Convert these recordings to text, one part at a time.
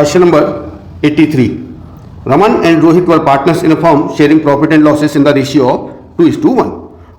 Question number 83. Raman and Rohit were partners in a firm sharing profit and losses in the ratio of 2:1.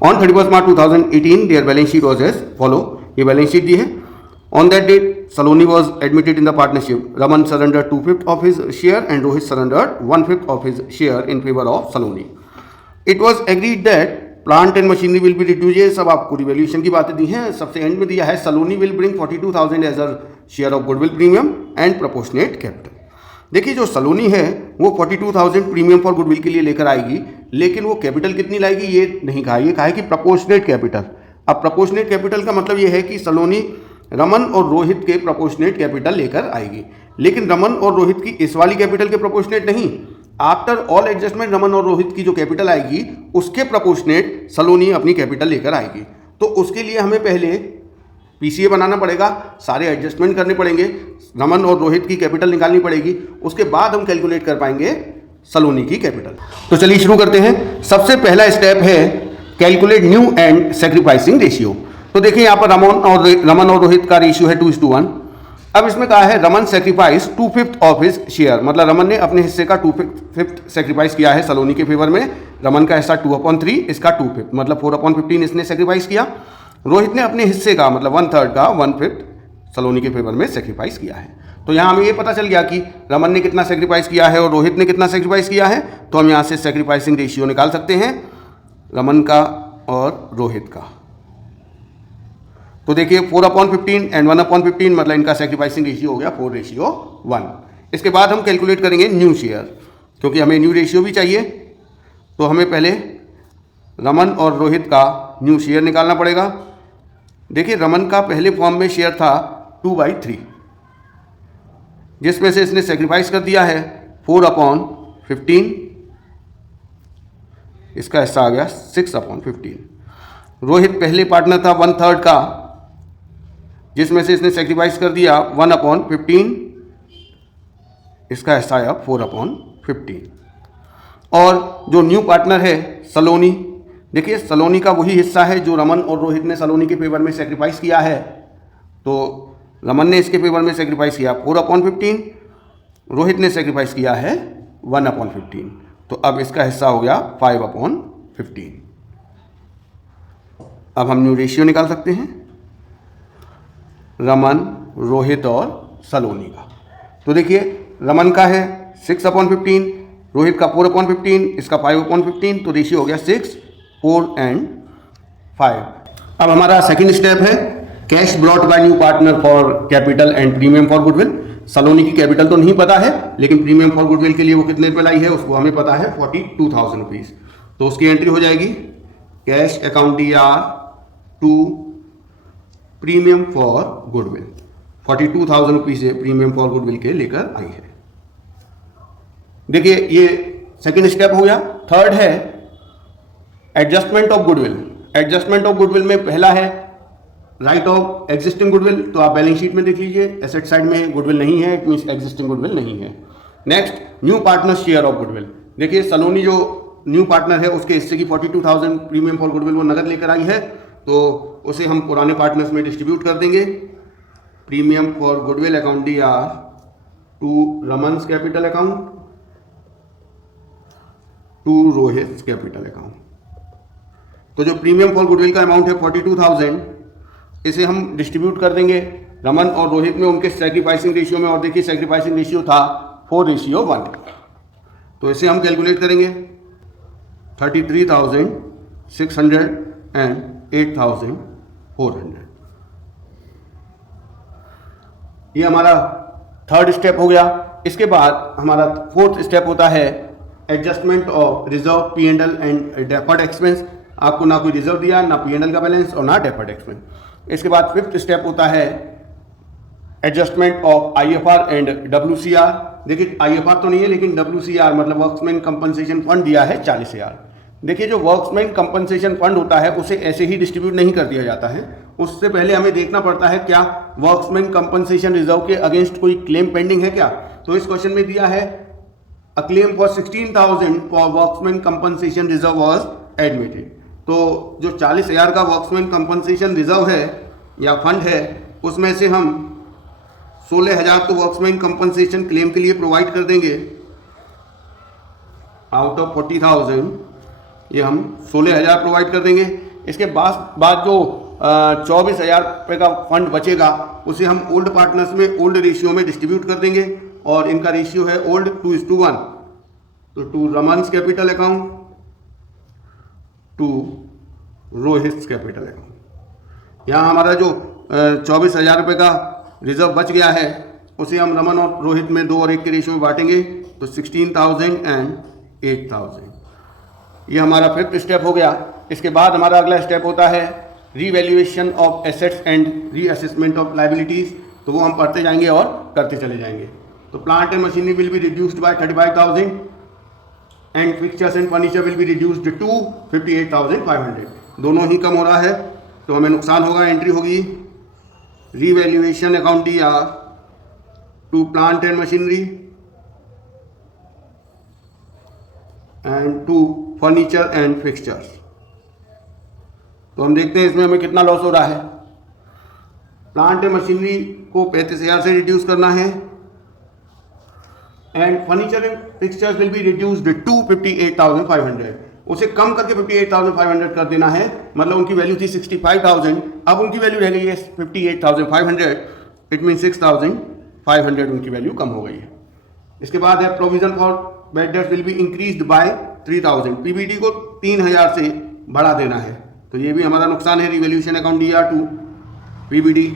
On 31st March 2018, their balance sheet was as follow. ये balance sheet दी है. On that date, Saloni was admitted in the partnership. Raman surrendered 2/5 of his share and Rohit surrendered 1/5 of his share in favor of Saloni. It was agreed that plant and machinery will be reduce, ये सब आपको revaluation की बातें दी हैं. सबसे and में दिया है Saloni will bring 42,000 as a share of goodwill premium and proportionate capital. देखिए जो सलोनी है वो 42,000 प्रीमियम फॉर गुडविल के लिए लेकर आएगी, लेकिन वो कैपिटल कितनी लाएगी ये नहीं कहा. ये कहा है कि प्रोपोर्शनेट कैपिटल. अब प्रोपोर्शनेट कैपिटल का मतलब ये है कि सलोनी रमन और रोहित के प्रोपोर्शनेट कैपिटल लेकर आएगी, लेकिन रमन और रोहित की इस वाली कैपिटल के प्रोपोर्शनेट नहीं. आफ्टर ऑल एडजस्टमेंट रमन और रोहित की जो कैपिटल आएगी उसके प्रोपोर्शनेट सलोनी अपनी कैपिटल लेकर आएगी. तो उसके लिए हमें पहले पीसीए बनाना पड़ेगा, सारे एडजस्टमेंट करने पड़ेंगे, रमन और रोहित की कैपिटल निकालनी पड़ेगी, उसके बाद हम कैलकुलेट कर पाएंगे सलोनी की कैपिटल. तो चलिए शुरू करते हैं. सबसे पहला स्टेप है calculate new and sacrificing ratio. तो देखिए यहाँ पर रमन और रोहित का रेशियो है 2:1. अब इसमें कहा है Raman sacrifice 2/5 of his share, मतलब रमन ने अपने हिस्से का 2/5 सेक्रीफाइस किया है सलोनी के फेवर में. रमन का हिस्सा 2/3, इसका 2/5 मतलब 4/15 इसने सेक्रीफाइस किया. रोहित ने अपने हिस्से का मतलब 1/3 का 1/5 सलोनी के फेवर में सेक्रीफाइस किया है. तो यहाँ हमें ये पता चल गया कि रमन ने कितना सेक्रीफाइस किया है और रोहित ने कितना सेक्रीफाइस किया है. तो हम यहाँ से सेक्रीफाइसिंग रेशियो निकाल सकते हैं रमन का और रोहित का. तो देखिए 4/15 एंड 1/15 मतलब इनका सेक्रीफाइसिंग रेशियो हो गया 4:1. इसके बाद हम कैलकुलेट करेंगे न्यू शेयर, क्योंकि हमें न्यू रेशियो भी चाहिए. तो हमें पहले रमन और रोहित का न्यू शेयर निकालना पड़ेगा. देखिए रमन का पहले फॉर्म में शेयर था 2/3, जिसमें से इसने सेक्रीफाइस कर दिया है 4/15. इसका हिस्सा आ गया 6/15. रोहित पहले पार्टनर था 1/3 का, जिसमें से इसने सेक्रीफाइस कर दिया 1/15. इसका हिस्सा आया 4/15. और जो न्यू पार्टनर है सलोनी, देखिए सलोनी का वही हिस्सा है जो रमन और रोहित ने सलोनी के फेवर में सेक्रीफाइस किया है. तो रमन ने इसके फेवर में सेक्रीफाइस किया 4/15, रोहित ने सेक्रीफाइस किया है 1/15. तो अब इसका हिस्सा हो गया 5/15. अब हम न्यू रेशियो निकाल सकते हैं रमन, रोहित और सलोनी का. तो देखिए रमन का है 6/15, रोहित का 4/15, इसका 5/15. तो रेशियो हो गया 6, 4 एंड 5. अब हमारा सेकंड स्टेप है cash brought by new partner for capital and premium for goodwill. Saloni की कैपिटल तो नहीं पता है, लेकिन प्रीमियम फॉर गुडविल के लिए वो कितने रुपये लाई है उसको हमें पता है 42,000 रुपीज़. तो उसकी एंट्री हो जाएगी cash account DR to premium for goodwill. 42,000 rupees से प्रीमियम फॉर गुडविल के लेकर आई है. देखिए ये सेकंड स्टेप हो गया. थर्ड है adjustment of goodwill. Adjustment of goodwill में पहला है राइट ऑफ एग्जिस्टिंग गुडविल. तो आप बैलेंस शीट में देख लीजिए एसेट साइड में गुडविल नहीं है, इट मीन्स एग्जिस्टिंग गुडविल नहीं है. Next new partner share of goodwill. देखिए सलोनी जो न्यू पार्टनर है उसके हिस्से की 42,000 प्रीमियम फॉर गुडविल वो नगद लेकर आई है, तो उसे हम पुराने पार्टनर्स में डिस्ट्रीब्यूट कर देंगे. Premium for goodwill account DR to Raman's capital account to Rohit capital account. तो जो प्रीमियम फॉर गुडविल का अमाउंट है 42,000, इसे हम डिस्ट्रीब्यूट कर देंगे रमन और रोहित में उनके सेक्रीफाइसिंग रेशियो में. और देखिए सेक्रीफाइसिंग रेशियो था 4:1. तो इसे हम कैलकुलेट करेंगे 33,600 एंड 8,400. ये हमारा थर्ड स्टेप हो गया. इसके बाद हमारा फोर्थ स्टेप होता है adjustment of reserve, P&L and deferred expense. आपको ना कोई रिजर्व दिया, ना P&L का बैलेंस और ना डेफर्ड एक्सपेंस. इसके बाद फिफ्थ स्टेप होता है adjustment of IFR and WCR. देखिए IFR तो नहीं है, लेकिन WCR मतलब वर्क्समैन कंपनसेशन फंड दिया है 40,000. देखिए जो वर्क्समैन कंपनसेशन फंड होता है उसे ऐसे ही डिस्ट्रीब्यूट नहीं कर दिया जाता है. उससे पहले हमें देखना पड़ता है क्या वर्क्समैन कंपनसेशन रिजर्व के अगेंस्ट कोई क्लेम पेंडिंग है क्या. तो इस क्वेश्चन में दिया है a claim for 16,000 for workmen's compensation reserve was admitted. तो जो 40,000 का वर्क्समैन कंपनसेशन रिजर्व है या फंड है, उसमें से हम 16,000 तो वर्क्समैन कंपनसेशन क्लेम के लिए प्रोवाइड कर देंगे आउट ऑफ 40,000, ये हम 16,000 प्रोवाइड कर देंगे। इसके बाद जो 24,000 रुपये का फंड बचेगा उसे हम ओल्ड पार्टनर्स में ओल्ड रेशियो में डिस्ट्रीब्यूट कर देंगे और इनका रेशियो है ओल्ड 2:1, तो to Raman's capital account to Rohit capital account. यहाँ हमारा जो 24,000 रुपये का रिजर्व बच गया है उसे हम रमन और रोहित में 2 और 1 के रेशियो में बांटेंगे, तो 16,000 एंड 8,000। ये हमारा 5th स्टेप हो गया। इसके बाद हमारा अगला स्टेप होता है revaluation of assets and reassessment of liabilities, तो वो हम पढ़ते जाएंगे और करते चले जाएंगे। तो plant and machinery will be reduced by 35,000 and fixtures and furniture will be reduced to 58,500। दोनों ही कम हो रहा है तो हमें नुकसान होगा। एंट्री होगी revaluation account DR to plant and machinery and to furniture and fixtures. तो हम देखते हैं इसमें हमें कितना लॉस हो रहा है। प्लांट एंड मशीनरी को 35,000 से रिड्यूस करना है and furniture and fixtures will be reduced to 58,500। उसे कम करके 58,500 कर देना है, मतलब उनकी वैल्यू थी 65,000, अब उनकी वैल्यू रह गई है 58,500। इट मीन 6,500 उनकी वैल्यू कम हो गई है। इसके बाद है provision for bad debts will be increased by 3,000। PBD को 3,000 से बढ़ा देना है, तो ये भी हमारा नुकसान है। Revaluation account DR to PBD.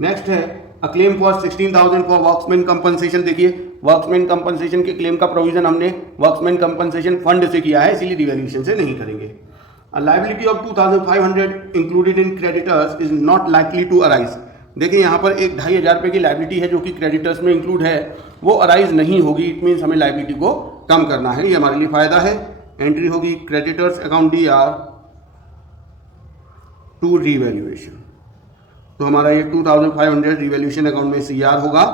Next है a claim for 16,000 for workmen's compensation. देखिए वर्क्समैन कंपनसेशन के क्लेम का प्रोविजन हमने वर्क्समैन कंपनसेशन फंड से किया है, इसीलिए रिवैल्यूएशन से नहीं करेंगे। A liability of 2,500 included in creditors is not likely to arise. देखिए यहाँ पर एक 2,500 रुपये की लायबिलिटी है जो कि क्रेडिटर्स में इंक्लूड है, वो अराइज नहीं होगी। इट मीन्स हमें लायबिलिटी को कम करना है, ये हमारे लिए फ़ायदा है। एंट्री होगी creditors account DR to revaluation, तो हमारा ये 2,500 रिवैल्यूएशन अकाउंट में CR होगा।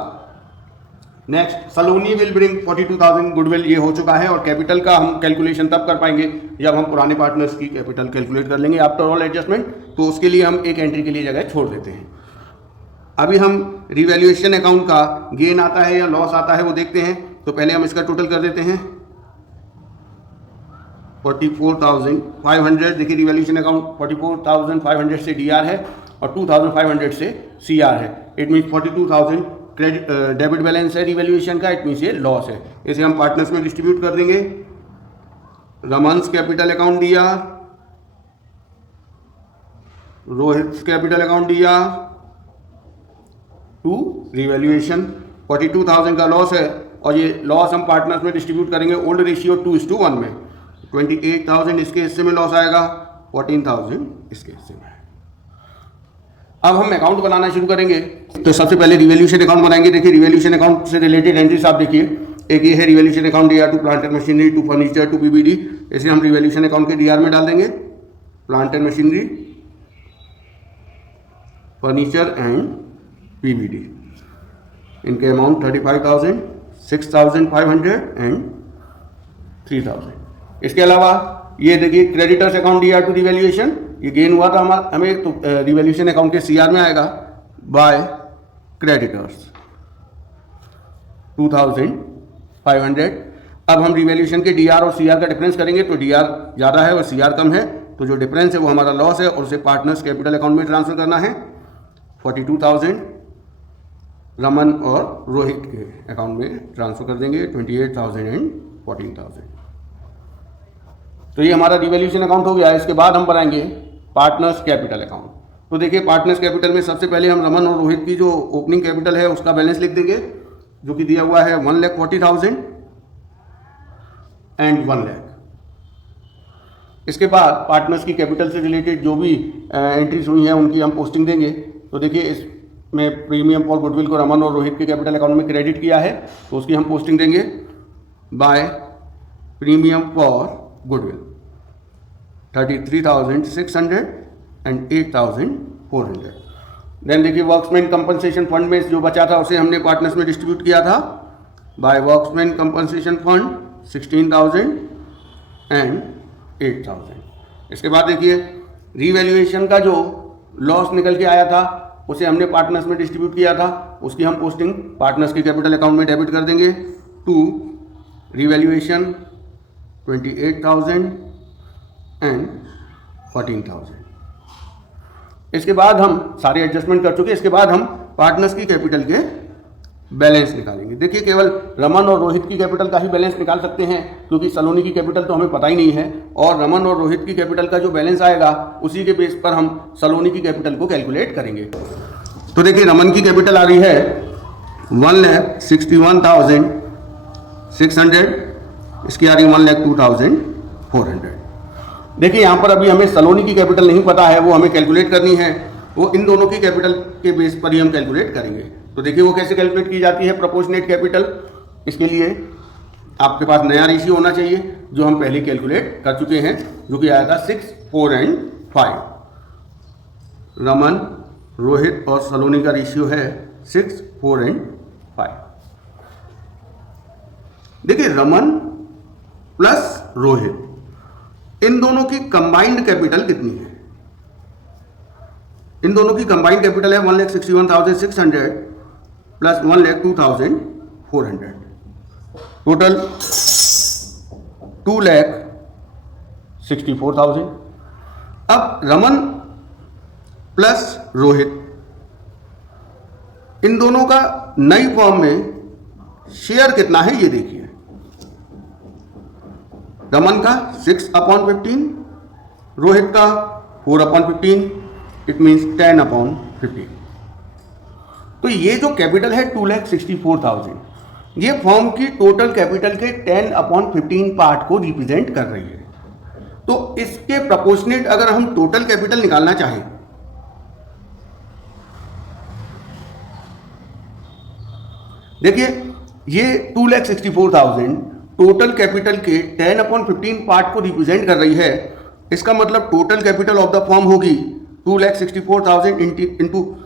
Next Saloni will bring 42,000 goodwill, ये हो चुका है और कैपिटल का हम कैलकुलेशन तब कर पाएंगे जब हम पुराने पार्टनर्स की कैपिटल कैलकुलेट कर लेंगे आफ्टर ऑल एडजस्टमेंट, तो उसके लिए हम एक एंट्री के लिए जगह छोड़ देते हैं। अभी हम रिवैल्यूएशन अकाउंट का गेन आता है या लॉस आता है वो देखते हैं। तो पहले हम इसका टोटल कर देते हैं 44,500। देखिए रिवैल्यूएशन अकाउंट 44,500 से DR है और 2,500 से CR है। It means 42,000 credit debit balance है रिवैल्यूएशन का, इट मीन्स ये लॉस है। इसे हम पार्टनर्स में डिस्ट्रीब्यूट कर देंगे। Raman's capital account DR, Rohit capital account DR to revaluation. 42,000 का लॉस है और ये लॉस हम पार्टनर्स में डिस्ट्रीब्यूट करेंगे ओल्ड रेशियो 2:1 में। 28,000 इसके हिस्से में लॉस आएगा, 14,000 इसके हिस्से में। अब हम अकाउंट बनाना शुरू करेंगे। तो सबसे पहले रिवैल्यूएशन अकाउंट बनाएंगे। देखिए रिवैल्यूएशन अकाउंट से रिलेटेड एंट्रीज आप देखिए, एक ये है revaluation account DR to plant and machinery to furniture to PBD. इसे हम रिवैल्यूएशन अकाउंट के DR में डाल देंगे। Plant and machinery, furniture and PBD, इनके अमाउंट 35,000, 6,500 एंड 3,000। इसके अलावा ये देखिए creditors account DR to revaluation, ये गेन हुआ था हमें, तो रिवैल्यूएशन अकाउंट के CR में आएगा बाय क्रेडिटर्स 2,500। अब हम रिवैल्यूएशन के DR और CR का डिफरेंस करेंगे, तो DR ज़्यादा है और CR कम है, तो जो डिफरेंस है वो हमारा लॉस है और उसे पार्टनर्स कैपिटल अकाउंट में ट्रांसफर करना है। 42,000 रमन और रोहित के अकाउंट में ट्रांसफर कर देंगे, 28,000 एंड 14,000। तो ये हमारा रिवैल्यूएशन अकाउंट हो गया। इसके बाद हम बनाएंगे पार्टनर्स कैपिटल अकाउंट। तो देखिए पार्टनर्स कैपिटल में सबसे पहले हम रमन और रोहित की जो ओपनिंग कैपिटल है उसका बैलेंस लिख देंगे, जो कि दिया हुआ है 1,40,000 एंड 1 लाख। इसके बाद पार्टनर्स की कैपिटल से रिलेटेड जो भी एंट्रीज हुई हैं उनकी हम पोस्टिंग देंगे। तो देखिए इसमें प्रीमियम फॉर गुडविल को रमन और रोहित के कैपिटल अकाउंट में क्रेडिट किया है, तो उसकी हम पोस्टिंग देंगे by premium for goodwill 33,600 and 8,400। Then देखिए वर्क्समैन कंपनसेशन फंड में जो बचा था उसे हमने पार्टनर्स में डिस्ट्रीब्यूट किया था by workmen compensation fund 16,000 and 8,000। इसके बाद देखिए रिवैल्यूएशन का जो लॉस निकल के आया था उसे हमने पार्टनर्स में डिस्ट्रीब्यूट किया था, उसकी हम पोस्टिंग पार्टनर्स के कैपिटल अकाउंट में डेबिट कर देंगे टू रिवैल्यूएशन 28,000 एंड 14,000। इसके बाद हम सारे एडजस्टमेंट कर चुके, इसके बाद हम पार्टनर्स की कैपिटल के बैलेंस निकालेंगे। देखिए केवल रमन और रोहित की कैपिटल का ही बैलेंस निकाल सकते हैं, क्योंकि सलोनी की कैपिटल तो हमें पता ही नहीं है, और रमन और रोहित की कैपिटल का जो बैलेंस आएगा उसी के बेस पर हम सलोनी की कैपिटल को कैलकुलेट करेंगे। तो देखिए रमन की कैपिटल आ रही है 1,61,600, इसकी आ रही है 1,02,400। देखिए यहाँ पर अभी हमें सलोनी की कैपिटल नहीं पता है, वो हमें कैलकुलेट करनी है, वो इन दोनों की कैपिटल के बेस पर ही हम कैलकुलेट करेंगे। तो देखिए वो कैसे कैलकुलेट की जाती है प्रोपोर्शनेट कैपिटल। इसके लिए आपके पास नया रेशियो होना चाहिए जो हम पहले कैलकुलेट कर चुके हैं, जो कि आया था 6, 4 एंड 5। रमन, रोहित और सलोनी का रेशियो है 6, 4 एंड 5। देखिए रमन प्लस रोहित, इन दोनों की कंबाइंड कैपिटल कितनी है? इन दोनों की कंबाइंड कैपिटल है 1,61,600 प्लस 1,02,400, टोटल 2,64,000। अब रमन प्लस रोहित, इन दोनों का नई फॉर्म में शेयर कितना है ये देखिए। रमन का 6/15, रोहित का 4/15, इट मीन्स 10/15। तो ये जो कैपिटल है 2,64,000, ये फॉर्म की टोटल कैपिटल के 10/15 पार्ट को रिप्रेजेंट कर रही है। तो इसके प्रोपोर्शनेट अगर हम टोटल कैपिटल निकालना चाहें, देखिए ये 2,64,000 टोटल कैपिटल के 10/15 पार्ट को रिप्रेजेंट कर रही है। इसका मतलब total capital of the form होगी 2,64,000 इंटू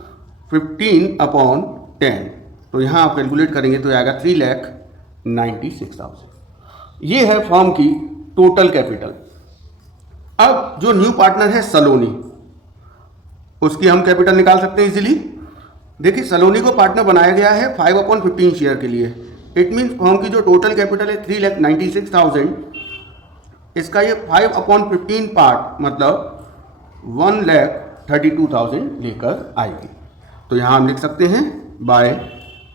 15/10। तो यहाँ आप कैलकुलेट करेंगे तो आएगा 3,96,000। ये है फॉर्म की टोटल कैपिटल। अब जो न्यू पार्टनर है सलोनी, उसकी हम कैपिटल निकाल सकते हैं इजीली। देखिए सलोनी को पार्टनर बनाया गया है 5/15 शेयर के लिए। इट मीन्स फॉर्म की जो टोटल कैपिटल है 3,96,000, इसका ये 5/15 पार्ट मतलब 1,32,000 लेकर आएगी। तो यहाँ हम लिख सकते हैं बाय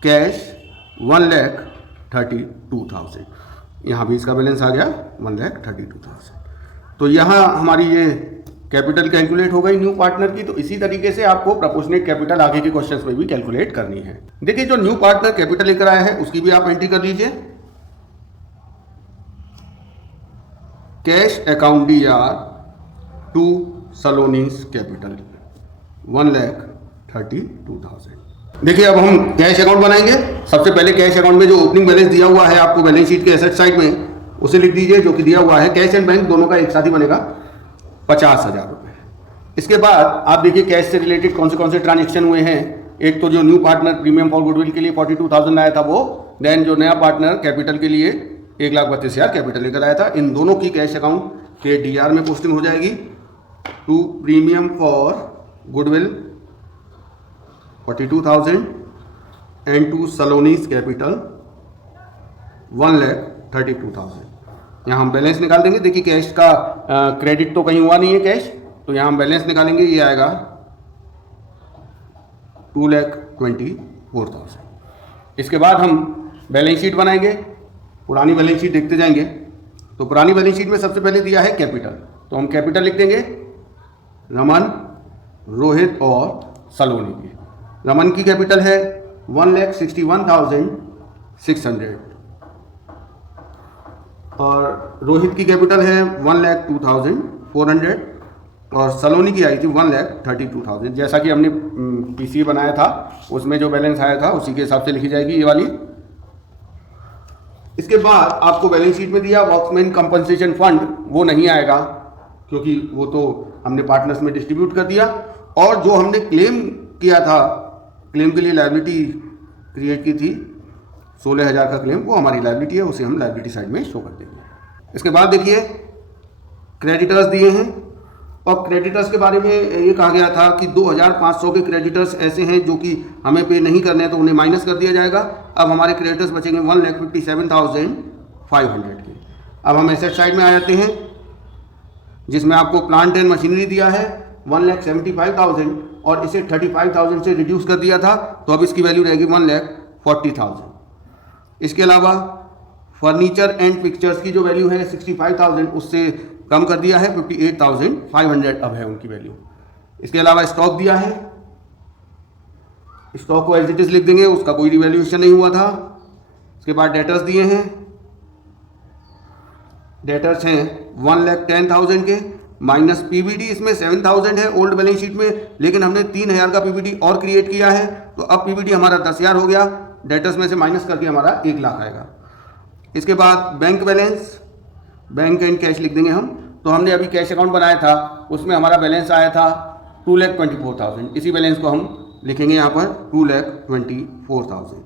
कैश 1,32,000। यहाँ भी इसका बैलेंस आ गया 1,32,000। तो यहाँ हमारी ये कैपिटल कैलकुलेट हो गई न्यू पार्टनर की। तो इसी तरीके से आपको प्रोपोर्शनेट कैपिटल आगे के क्वेश्चंस में भी कैलकुलेट करनी है। देखिए जो न्यू पार्टनर कैपिटल लेकर आया है उसकी भी आप एंट्री कर लीजिए। Cash account DR to Saloni's capital 1,32,000। देखिए अब हम कैश अकाउंट बनाएंगे। सबसे पहले कैश अकाउंट में जो ओपनिंग बैलेंस दिया हुआ है आपको बैलेंस शीट के एसेट साइड में, उसे लिख दीजिए जो कि दिया हुआ है। कैश एंड बैंक दोनों का एक साथ ही बनेगा 50,000 रुपये। इसके बाद आप देखिए कैश से रिलेटेड कौन से ट्रांजेक्शन हुए हैं। एक तो जो new partner premium for goodwill के लिए 42,000 आया था वो, देन जो नया पार्टनर कैपिटल के लिए 1,32,000 कैपिटल लेकर आया था। इन दोनों की कैश अकाउंट के DR में पोस्टिंग हो जाएगी to premium for goodwill 42,000 and to Saloni's capital 1,32,000। यहाँ हम बैलेंस निकाल देंगे। देखिए कैश का क्रेडिट तो कहीं हुआ नहीं है कैश, तो यहाँ हम बैलेंस निकालेंगे। ये आएगा 2,24,000। इसके बाद हम बैलेंस शीट बनाएंगे। पुरानी बैलेंस शीट देखते जाएंगे। तो पुरानी बैलेंस शीट में सबसे पहले दिया है कैपिटल, तो हम कैपिटल लिख देंगे रमन, रोहित और सलोनी की। रमन की कैपिटल है 1,61,600 और रोहित की कैपिटल है 1,02,400 और सलोनी की आई थी 1,32,000। जैसा कि हमने PCA बनाया था उसमें जो बैलेंस आया था उसी के हिसाब से लिखी जाएगी ये वाली। इसके बाद आपको बैलेंस शीट में दिया वर्कमैन कंपनसेशन फंड, वो नहीं आएगा क्योंकि वो तो हमने पार्टनर्स में डिस्ट्रीब्यूट कर दिया। और जो हमने क्लेम किया था, क्लेम के लिए लायबिलिटी क्रिएट की थी 16,000 का क्लेम, वो हमारी लायबिलिटी है, उसे हम लायबिलिटी साइड में शो कर देंगे। इसके बाद देखिए क्रेडिटर्स दिए हैं और क्रेडिटर्स के बारे में ये कहा गया था कि 2500 के क्रेडिटर्स ऐसे हैं जो कि हमें पे नहीं करने हैं, तो उन्हें माइनस कर दिया जाएगा। अब हमारे क्रेडिटर्स बचेंगे 1,57,500 के। अब हम एसेट साइड में आ जाते हैं, जिसमें आपको प्लांट एंड मशीनरी दिया है 1,75,000 और इसे 35,000 से रिड्यूस कर दिया था, तो अब इसकी वैल्यू रहेगी 1,40,000। इसके अलावा फर्नीचर एंड पिक्चर्स की जो वैल्यू है 65,000 उससे कम कर दिया है, 58,500 अब है उनकी वैल्यू। इसके अलावा स्टॉक दिया है, स्टॉक को एज इट इज लिख देंगे, उसका कोई रिवैल्यूएशन नहीं हुआ था। इसके बाद डेटर्स दिए हैं, डेटर्स हैं 1,10,000 के, माइनस पीवीडी इसमें 7,000 है ओल्ड बैलेंस शीट में, लेकिन हमने 3,000 का पीवीडी और क्रिएट किया है, तो अब पीवीडी हमारा 10,000 हो गया, डेटर्स में से माइनस करके हमारा 1 लाख आएगा। इसके बाद bank balance, bank and cash लिख देंगे हम। तो हमने अभी कैश अकाउंट बनाया था, उसमें हमारा बैलेंस आया था 2,24,000, इसी बैलेंस को हम लिखेंगे यहाँ पर 2,24,000।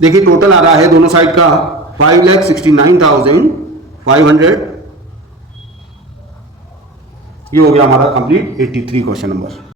देखिए टोटल आ रहा है दोनों साइड का 5,69,500। ये हो गया हमारा कंप्लीट 83 क्वेश्चन नंबर।